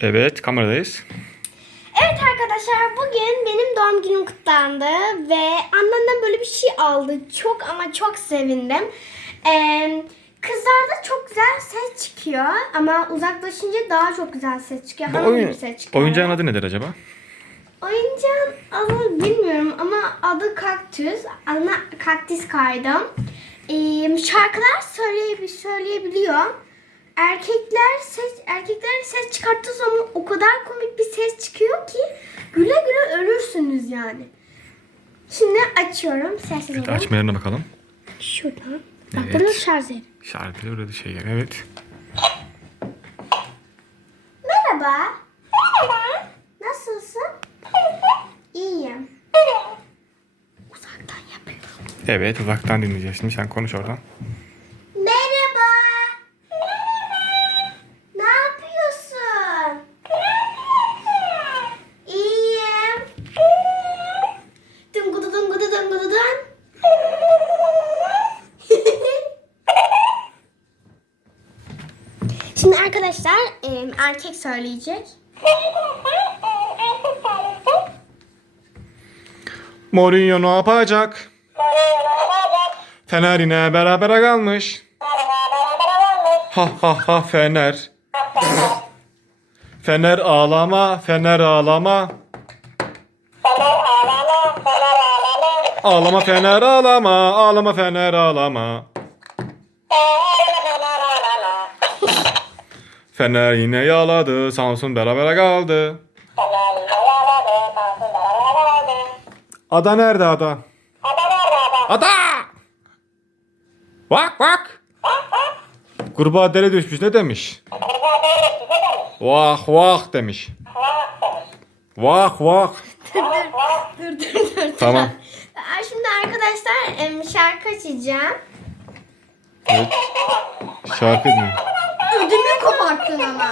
Evet kameradayız. Evet arkadaşlar bugün benim doğum günüm kutlandı ve annemden böyle bir şey aldı. Çok ama çok sevindim. Ee, kızlarda çok güzel ses çıkıyor ama uzaklaşınca daha çok güzel ses çıkıyor. Bu Hangi oyun, bir ses çıkıyor? oyuncağın adı nedir acaba? Oyuncağın adı bilmiyorum ama adı kaktüs. Adına kaktüs kaydım. Ee, şarkılar söyleyebi söyleyebiliyor. Erkekler ses erkekler ses çıkarttığı zaman o kadar komik bir ses çıkıyor ki güle güle ölürsünüz yani. Şimdi açıyorum sesini. Evet, açma yerine bakalım. Şuradan. Bak Evet. bunun şarj yeri. Şarkı öyle şey yani evet. Merhaba. Merhaba. Nasılsın? İyiyim. Uzaktan yapıyorum. Evet uzaktan dinleyeceğiz şimdi sen konuş oradan. Merhaba. Ne yapıyorsun? İyiyim. Dungudu dungudu dungudu dun. Şimdi arkadaşlar em, erkek söyleyecek. Mourinho ne yapacak? Fener yine berabere kalmış. Ha ha ha Fener. Fener ağlama, Fener ağlama. Ağlama Fener ağlama, ağlama Fener ağlama. Fener yine yaladı, Samsun berabere kaldı. Ada nerede ada? Ada! Bak bak! Kurbağa dere düşmüş ne demiş? Vah vah demiş. Vah vah. dur dur dur. dur. Tamam. Şimdi arkadaşlar şarkı açacağım. Evet. Şarkı dinliyor. Ödümü koparttın ama.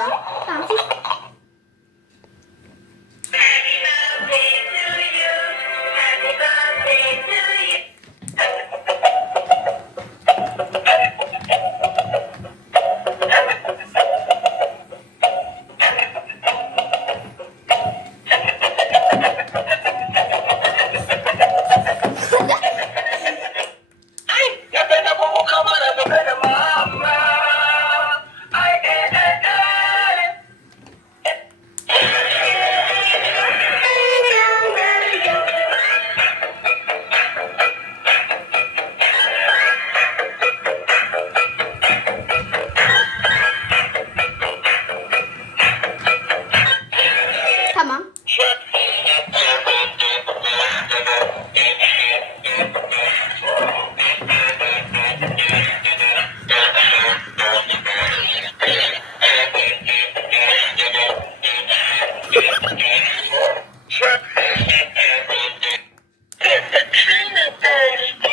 Thanks.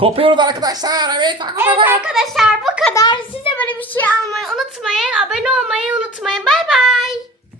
Kopuyoruz arkadaşlar. Evet. Evet arkadaşlar bu kadar. Siz de böyle bir şey almayı unutmayın. Abone olmayı